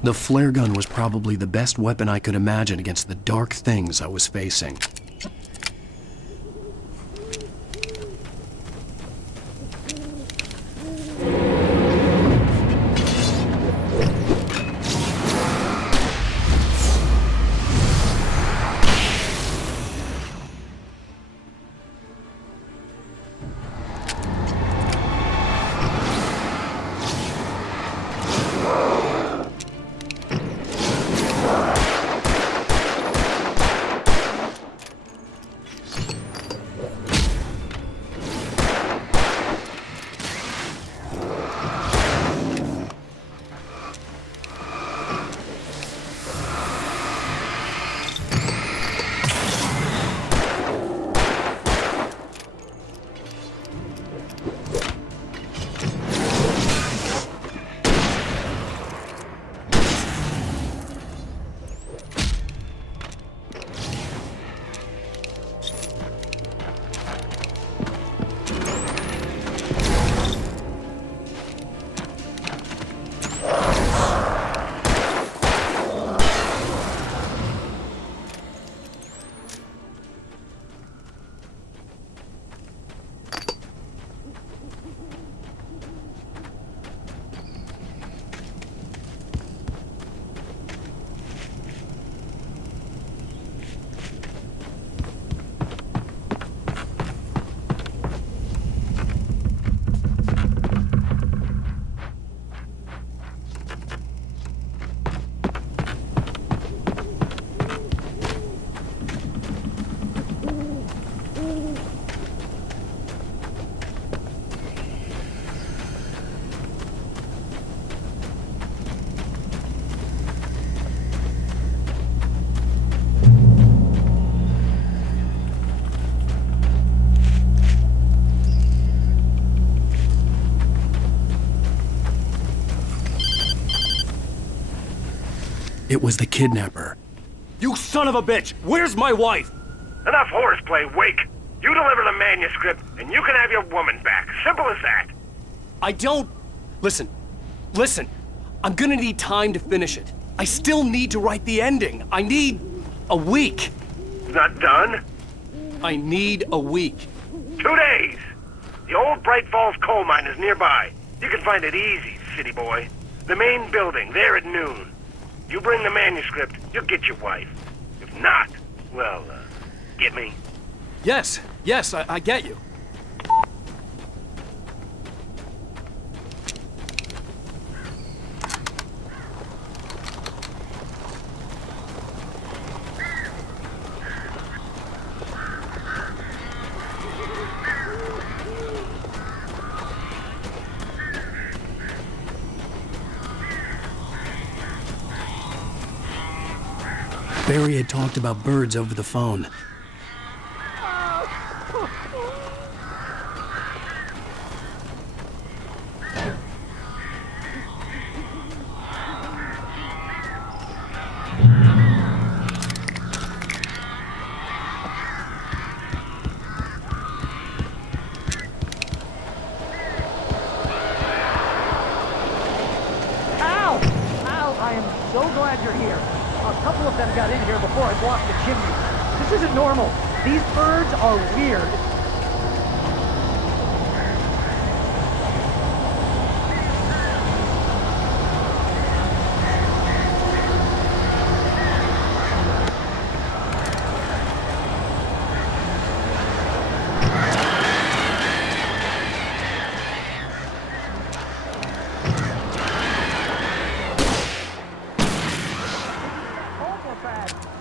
The flare gun was probably the best weapon I could imagine against the dark things I was facing. It was the kidnapper. You son of a bitch! Where's my wife? Enough horseplay, Wake. You deliver the manuscript, and you can have your woman back. Simple as that. I don't... Listen. I'm gonna need time to finish it. I still need to write the ending. I need a week. Not done? I need a week. 2 days. The old Bright Falls coal mine is nearby. You can find it easy, city boy. The main building, there at noon. You bring the manuscript, you'll get your wife. If not, well, get me? Yes, I get you. Barry had talked about birds over the phone. I am so glad you're here. A couple of them got in here before I blocked the chimney. This isn't normal. These birds are weird.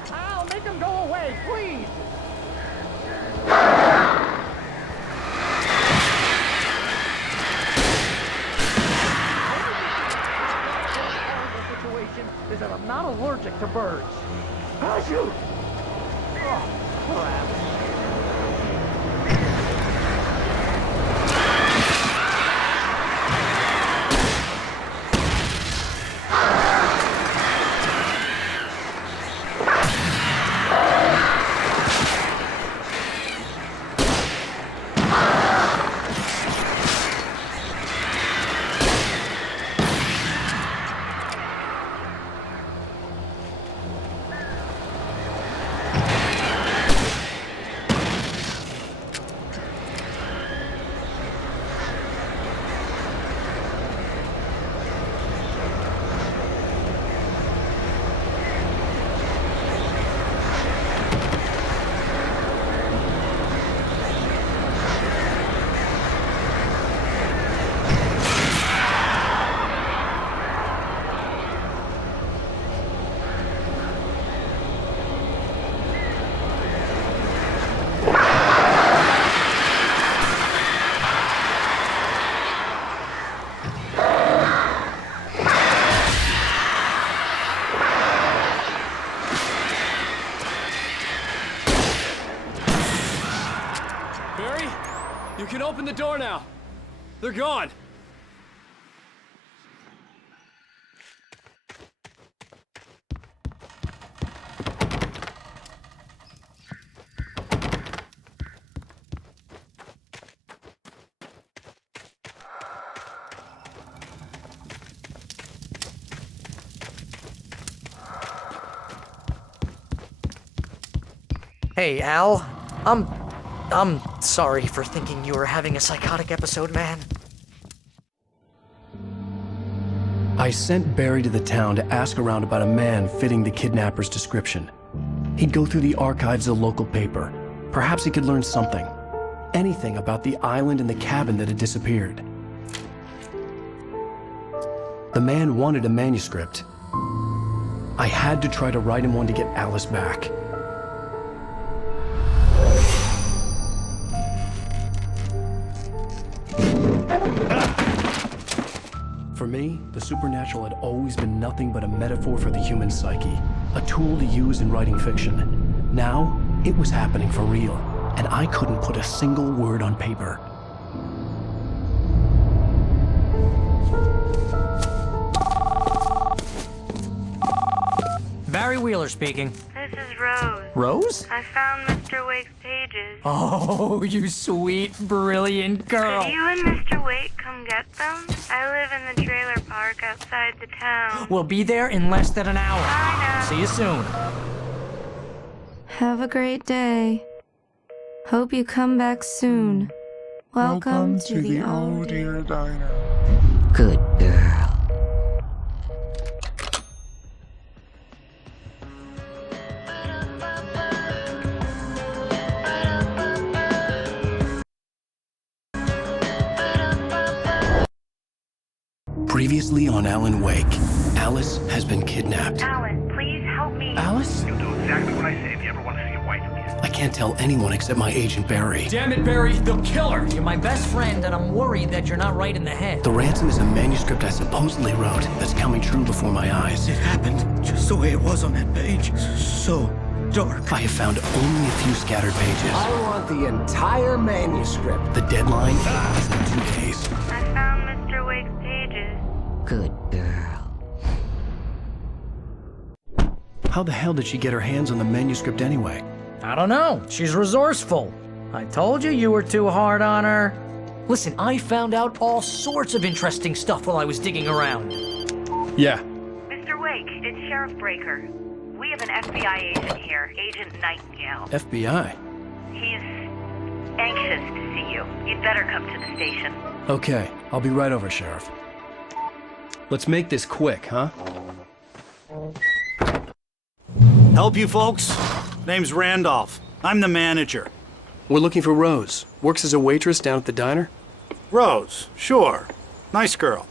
Al, make them go away, please! The situation is that I'm not allergic to birds. Ah, shoot! Oh, crap. Barry, you can open the door now. They're gone. Hey, Al. I'm sorry for thinking you were having a psychotic episode, man. I sent Barry to the town to ask around about a man fitting the kidnapper's description. He'd go through the archives of the local paper. Perhaps he could learn something. Anything about the island and the cabin that had disappeared. The man wanted a manuscript. I had to try to write him one to get Alice back. For me, the supernatural had always been nothing but a metaphor for the human psyche, a tool to use in writing fiction. Now, it was happening for real, and I couldn't put a single word on paper. Barry Wheeler speaking. This is Rose. Rose? I found Mr. Wake's pages. Oh, you sweet, brilliant girl. Could you and Mr. Wake come get them? I live in the trailer park outside the town. We'll be there in less than an hour. Bye now. See you soon. Have a great day. Hope you come back soon. Welcome to the Oh Dear Diner. Good girl. Previously on Alan Wake, Alice has been kidnapped. Alan, please help me. Alice? You'll do exactly what I say if you ever want to see your wife again. I can't tell anyone except my agent Barry. Damn it, Barry, they'll kill her. You're my best friend, and I'm worried that you're not right in the head. The ransom is a manuscript I supposedly wrote that's coming true before my eyes. It happened just the way it was on that page. So dark. I have found only a few scattered pages. I want the entire manuscript. The deadline is in 2 days. I found Mr. Wake's pages. Good girl. How the hell did she get her hands on the manuscript anyway? I don't know. She's resourceful. I told you you were too hard on her. Listen, I found out all sorts of interesting stuff while I was digging around. Yeah. Mr. Wake, it's Sheriff Breaker. We have an FBI agent here, Agent Nightingale. FBI? He's anxious to see you. You'd better come to the station. Okay, I'll be right over, Sheriff. Let's make this quick, huh? Help you folks? Name's Randolph. I'm the manager. We're looking for Rose. Works as a waitress down at the diner. Rose, sure. Nice girl.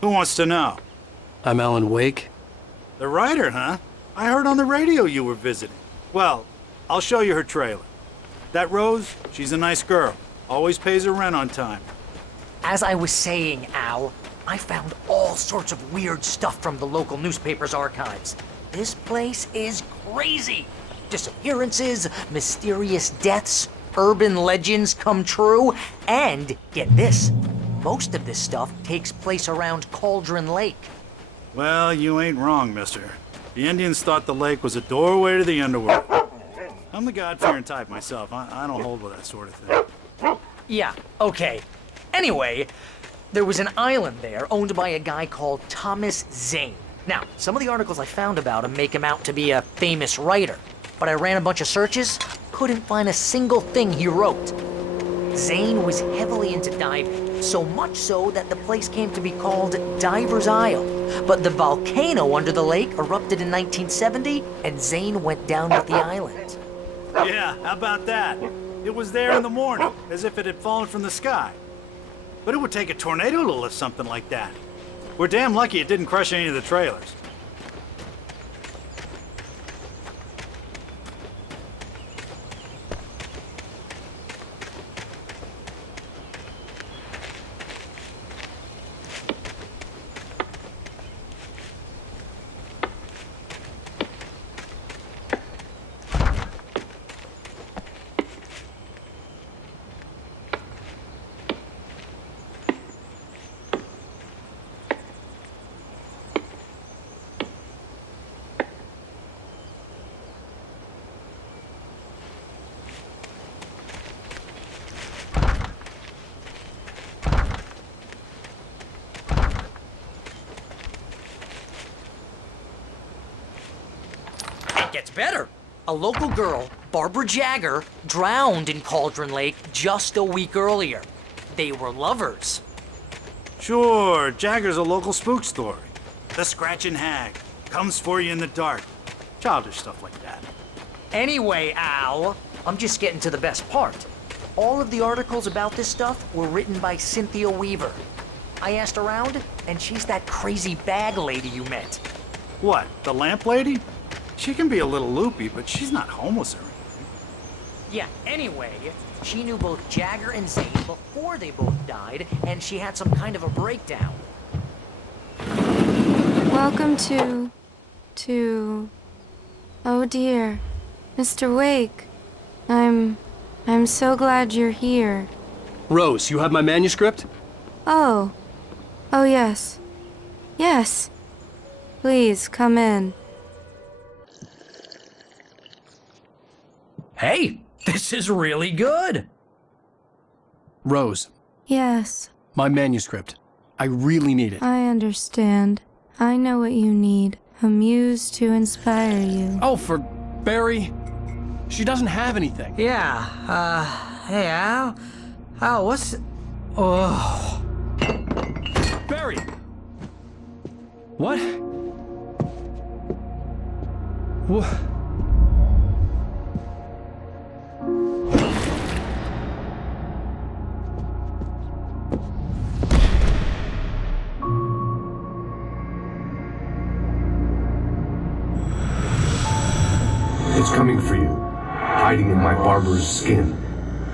Who wants to know? I'm Alan Wake. The writer, huh? I heard on the radio you were visiting. Well, I'll show you her trailer. That Rose, she's a nice girl. Always pays her rent on time. As I was saying, Al, I found all sorts of weird stuff from the local newspaper's archives. This place is crazy. Disappearances, mysterious deaths, urban legends come true, and get this, most of this stuff takes place around Cauldron Lake. Well, you ain't wrong, mister. The Indians thought the lake was a doorway to the underworld. I'm the God-fearing type myself. I don't hold with that sort of thing. Yeah, okay. Anyway, there was an island there owned by a guy called Thomas Zane. Now, some of the articles I found about him make him out to be a famous writer, but I ran a bunch of searches, couldn't find a single thing he wrote. Zane was heavily into diving, so much so that the place came to be called Diver's Isle. But the volcano under the lake erupted in 1970, and Zane went down with the island. Yeah, how about that? It was there in the morning, as if it had fallen from the sky. But it would take a tornado to lift something like that. We're damn lucky it didn't crush any of the trailers. gets better. A local girl, Barbara Jagger, drowned in Cauldron Lake just a week earlier. They were lovers. Sure, Jagger's a local spook story. The Scratching Hag. Comes for you in the dark. Childish stuff like that. Anyway, Al, I'm just getting to the best part. All of the articles about this stuff were written by Cynthia Weaver. I asked around, and she's that crazy bag lady you met. What, the lamp lady? She can be a little loopy, but she's not homeless or anything. Yeah, anyway, she knew both Jagger and Zane before they both died, and she had some kind of a breakdown. Welcome to... Oh dear. Mr. Wake. I'm so glad you're here. Rose, you have my manuscript? Oh. Oh, yes. Yes. Please, come in. Hey, this is really good. Rose, Yes, my manuscript. I really need it. I understand. I know what you need. A muse to inspire you. Oh, for Barry? She doesn't have anything. Yeah, hey, Al? Al, what's... Oh... Barry! What? What? It's coming for you, hiding in my barber's skin.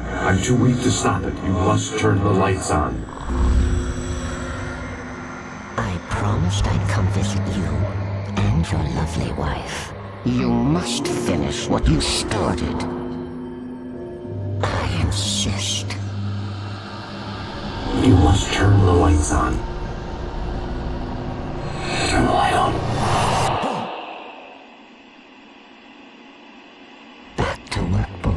I'm too weak to stop it. You must turn the lights on. I promised I'd come visit you and your lovely wife. You must finish what you started. I insist. You must turn the lights on. Turn the light on. Back to work, boy.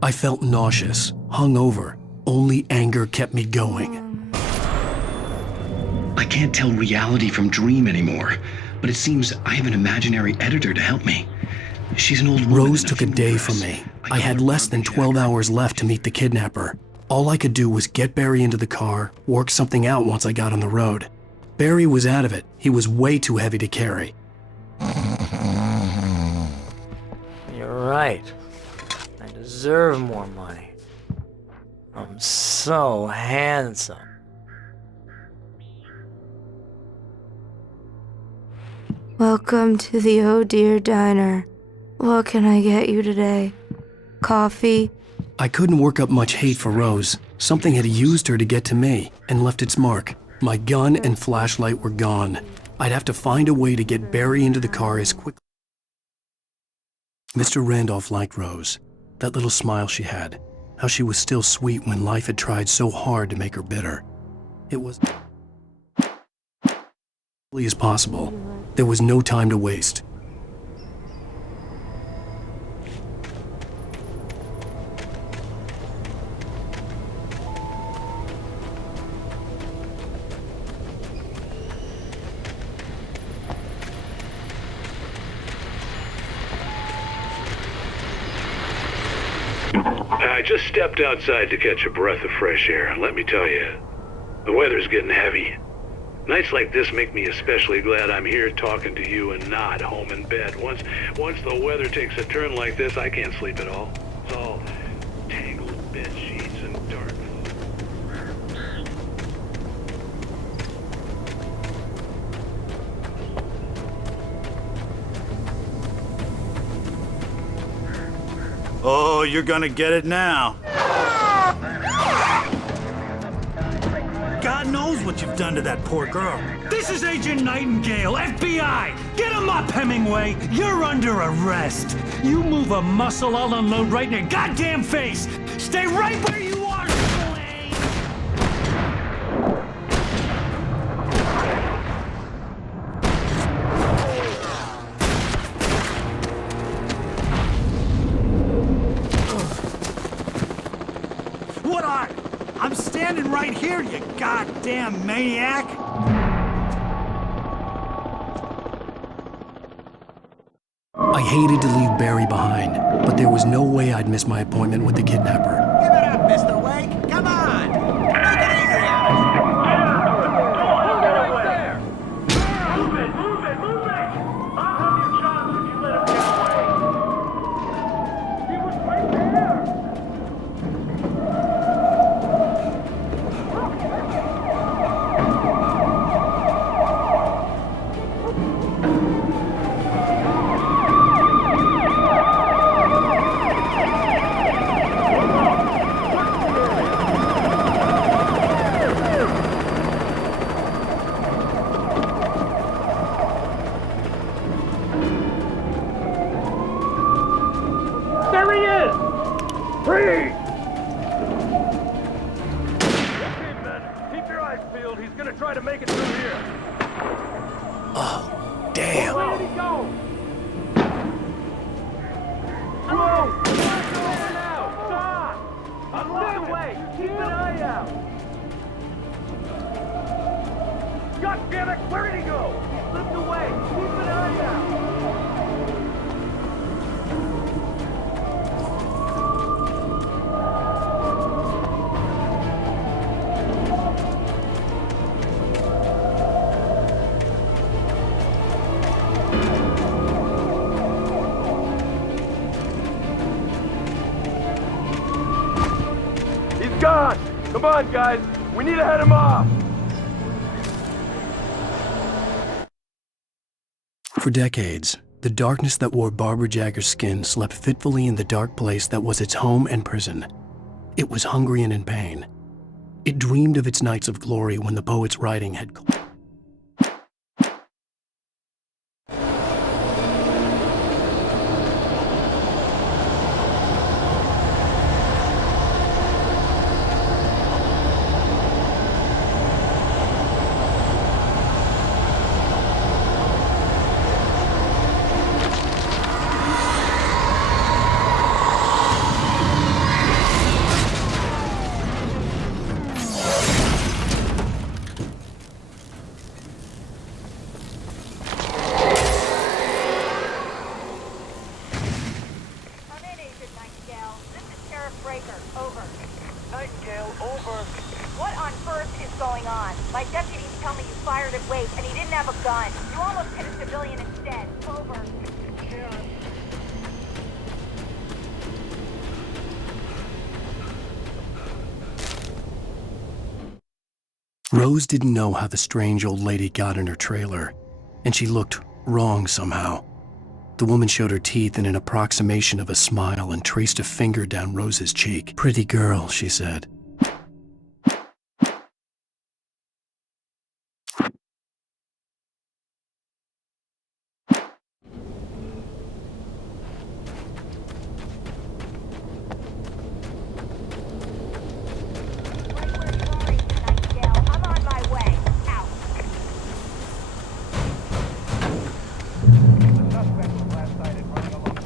I felt nauseous, hungover. Only anger kept me going. I can't tell reality from dream anymore, but it seems I have an imaginary editor to help me. She's an old woman. Rose took a day from me. I had less than 12 hours left to meet the kidnapper. All I could do was get Barry into the car, work something out once I got on the road. Barry was out of it. He was way too heavy to carry. You're right. I deserve more money. I'm so handsome. Welcome to the Oh Dear Diner. What can I get you today? Coffee? I couldn't work up much hate for Rose. Something had used her to get to me and left its mark. My gun and flashlight were gone. I'd have to find a way to get Barry into the car as quickly. Mr. Randolph liked Rose. That little smile she had. How she was still sweet when life had tried so hard to make her bitter. It was as possible. There was no time to waste. I just stepped outside to catch a breath of fresh air, and let me tell you, the weather's getting heavy. Nights like this make me especially glad I'm here talking to you and not home in bed. Once the weather takes a turn like this, I can't sleep at all. It's all tangled bed sheets and dark. Oh, you're gonna get it now. God knows what you've done to that poor girl. This is Agent Nightingale, FBI! Get him up, Hemingway! You're under arrest! You move a muscle, I'll unload right in your goddamn face! Stay right where you are, Blaine! goddamn maniac! I hated to leave Barry behind, but there was no way I'd miss my appointment with the kidnapper. Give it up, Mr. Wake. Come on. Make it easy on us. There he is! Freeze! Okay, men, keep your eyes peeled. He's gonna try to make it through here. Oh, damn. Where did he go? Whoa! What's going on now? Stop! Unlock the way! Keep an eye out! God damn it! Where did he go? He slipped away! Keep an eye out! He's gone! Come on, guys! We need to head him off! For decades, the darkness that wore Barbara Jagger's skin slept fitfully in the dark place that was its home and prison. It was hungry and in pain. It dreamed of its nights of glory when the poet's writing had... Nightingale, over. What on earth is going on? My deputies tell me you fired at Wake and he didn't have a gun. You almost hit a civilian instead. Over. Rose didn't know how the strange old lady got in her trailer, and she looked wrong somehow. The woman showed her teeth in an approximation of a smile and traced a finger down Rose's cheek. "Pretty girl," she said. I'm on my way. Out. The suspect was last sighted running along.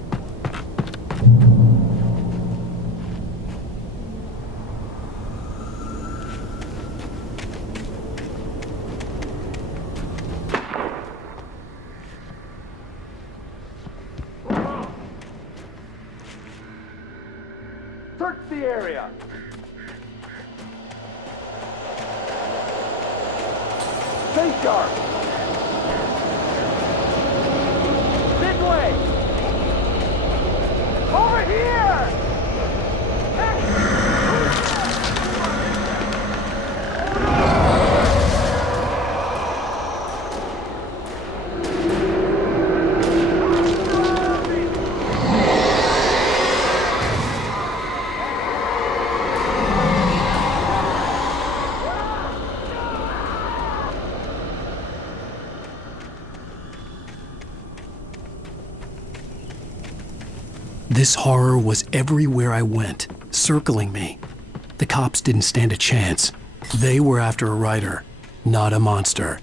Search the area! Stay sharp! Midway! Over here! This horror was everywhere I went, circling me. The cops didn't stand a chance. They were after a writer, not a monster.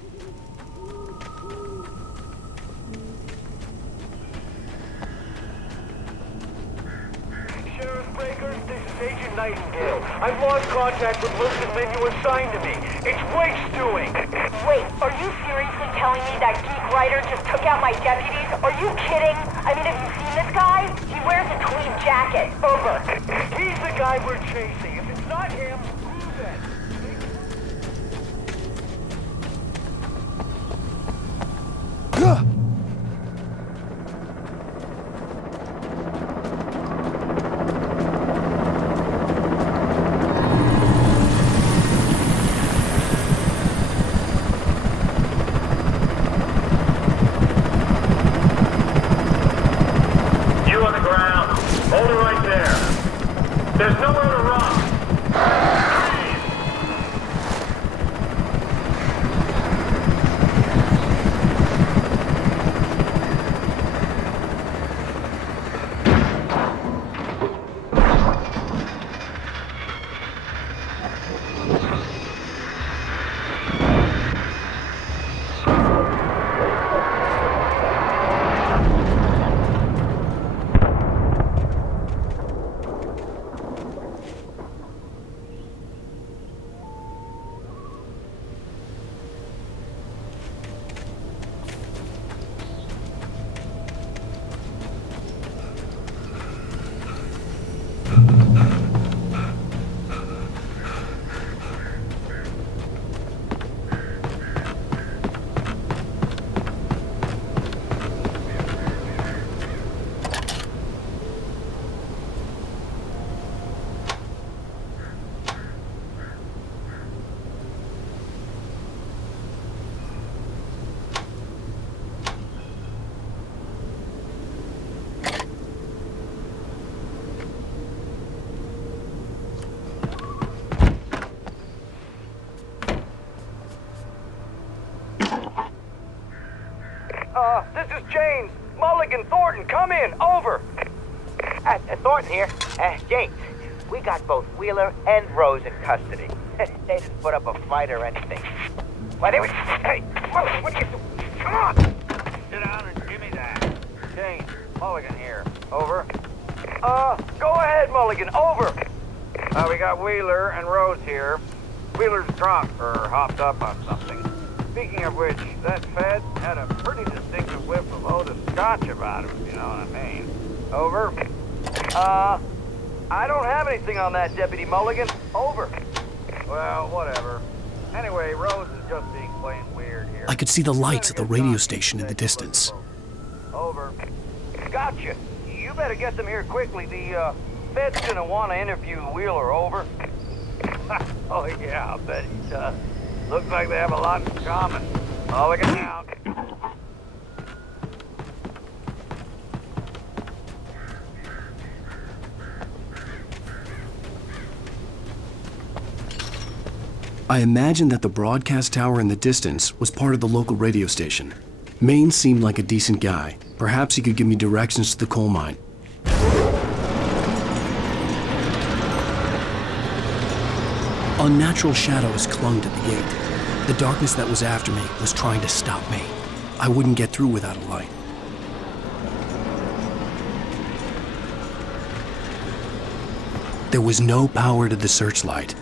Sheriff Breaker, this is Agent Nightingale. I've lost contact with Luke and men you assigned to me. It's Wake's doing. Wait, are you seriously telling me that geek writer just took out my deputies? Are you kidding? I mean, have you seen this guy? He wears a tweed jacket. Over. He's the guy we're chasing. If it's not him, who then? You on the ground. Hold it right there. There's nowhere to run. This is James. Mulligan, Thornton, come in. Over. Thornton here. James, we got both Wheeler and Rose in custody. They didn't put up a fight or anything. Why, they were... Hey, Mulligan, what are you doing? Come on! Sit down and give me that. James, Mulligan here. Over. Go ahead, Mulligan. Over. We got Wheeler and Rose here. Wheeler's drunk or hopped up on something. Speaking of which, that Fed had a pretty distinctive whiff of Otis Scotch about him, if you know what I mean. Over. I don't have anything on that, Deputy Mulligan. Over. Well, whatever. Anyway, Rose is just being plain weird here. I could see the lights at the radio station in the distance. Over. Gotcha. You better get them here quickly. The, Fed's gonna want to interview Wheeler. Over. Oh, yeah, I'll bet he does. Looks like they have a lot in common. Mulligan out. I imagined that the broadcast tower in the distance was part of the local radio station. Maine seemed like a decent guy. Perhaps he could give me directions to the coal mine. Unnatural shadows clung to the gate. The darkness that was after me was trying to stop me. I wouldn't get through without a light. There was no power to the searchlight.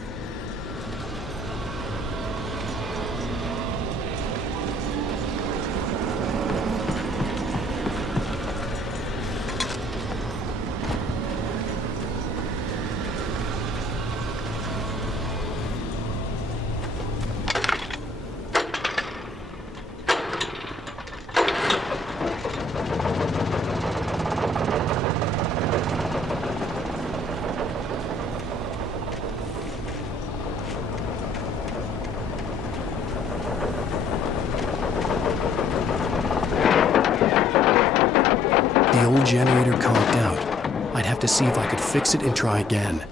The old generator conked out. I'd have to see if I could fix it and try again.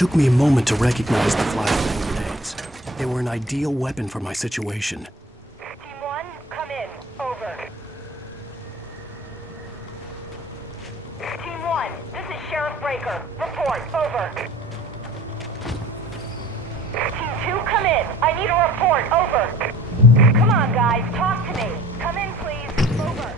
took me a moment to recognize the flashbang grenades. They were an ideal weapon for my situation. Team 1, come in. Over. Team 1, this is Sheriff Breaker. Report. Over. Team 2, come in. I need a report. Over. Come on, guys. Talk to me. Come in, please. Over.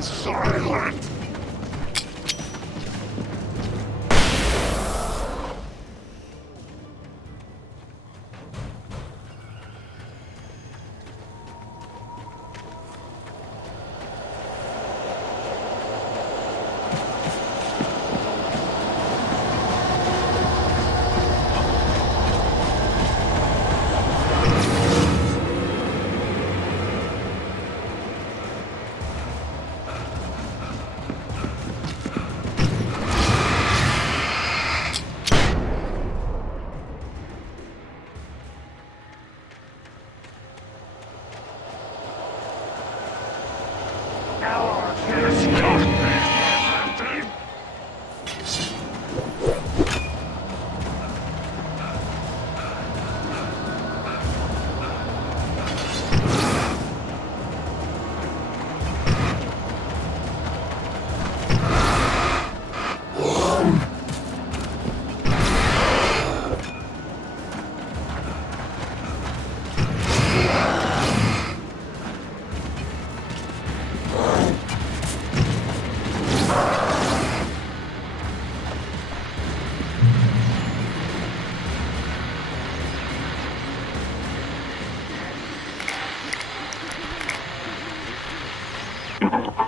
Silent!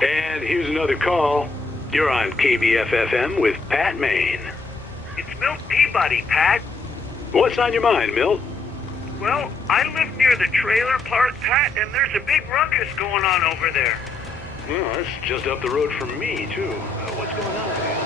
And here's another call. You're on KBFFM with Pat Maine. It's Milt Peabody, Pat. What's on your mind, Milt? Well, I live near the trailer park, Pat, and there's a big ruckus going on over there. Well, that's just up the road from me, too. What's going on there?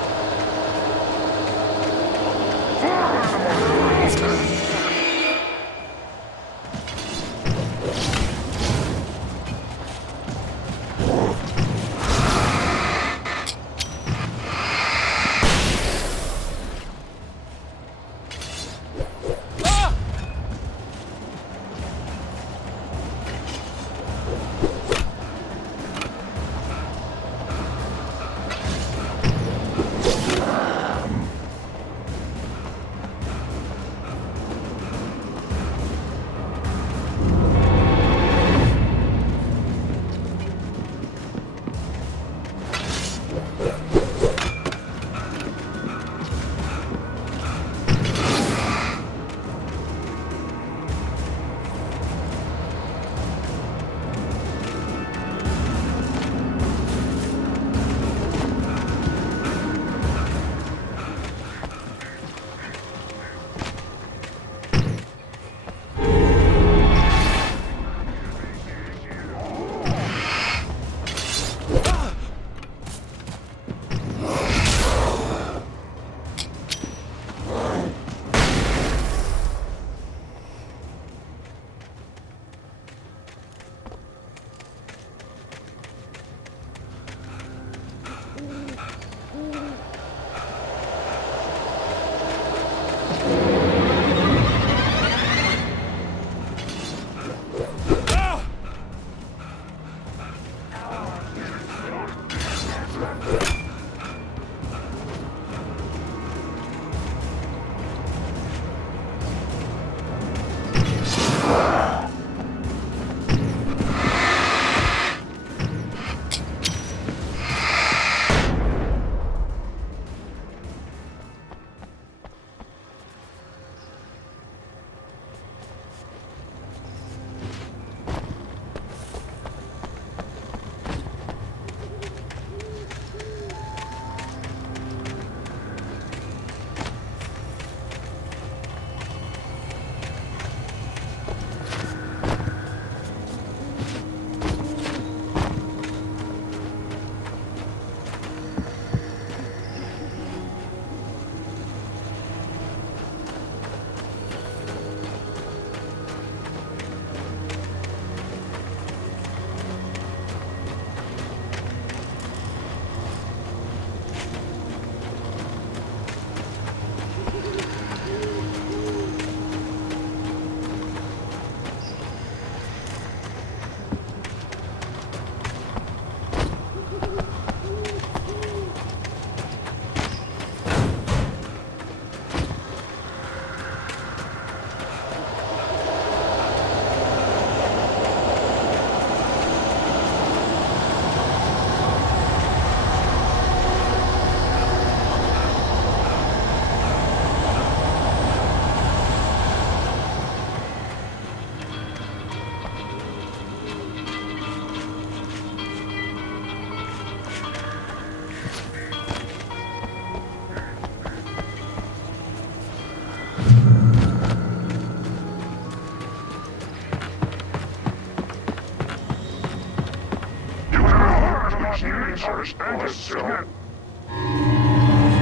lasers and a singing.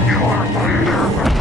You are leader.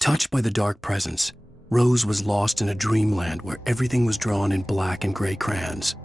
Touched by the dark presence, Rose was lost in a dreamland where everything was drawn in black and gray crayons.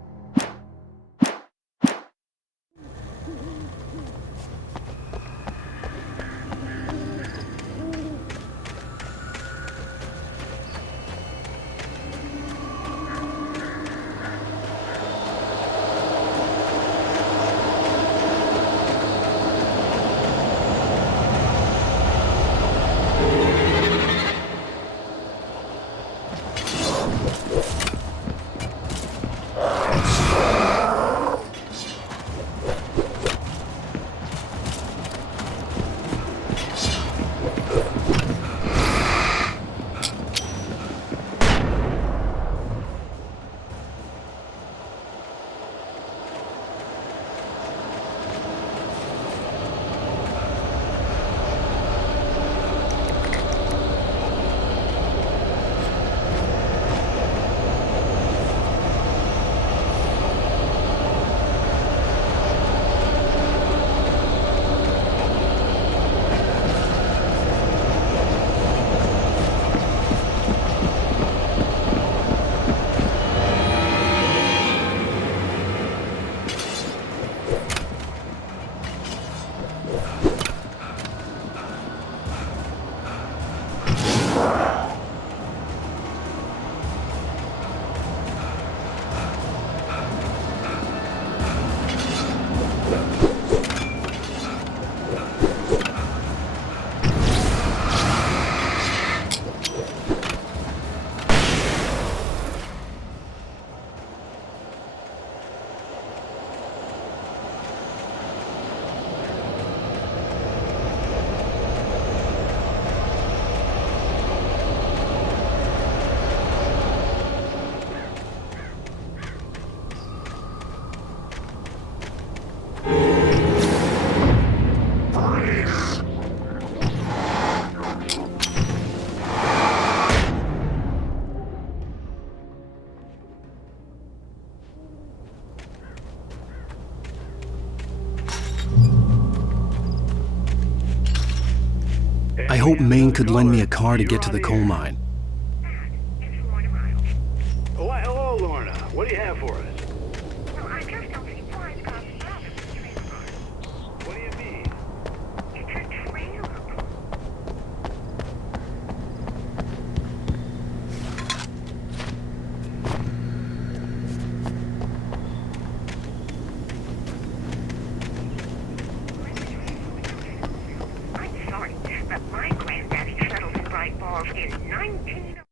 I hoped Maine could lend me a car to get to the coal mine. Oh, hello, Lorna. What do you have for us? Well, I just don't see why it's got stuff in the trailer. What do you mean? It's a trailer. I'm sorry, but my granddaddy settled in Bright Falls in 19...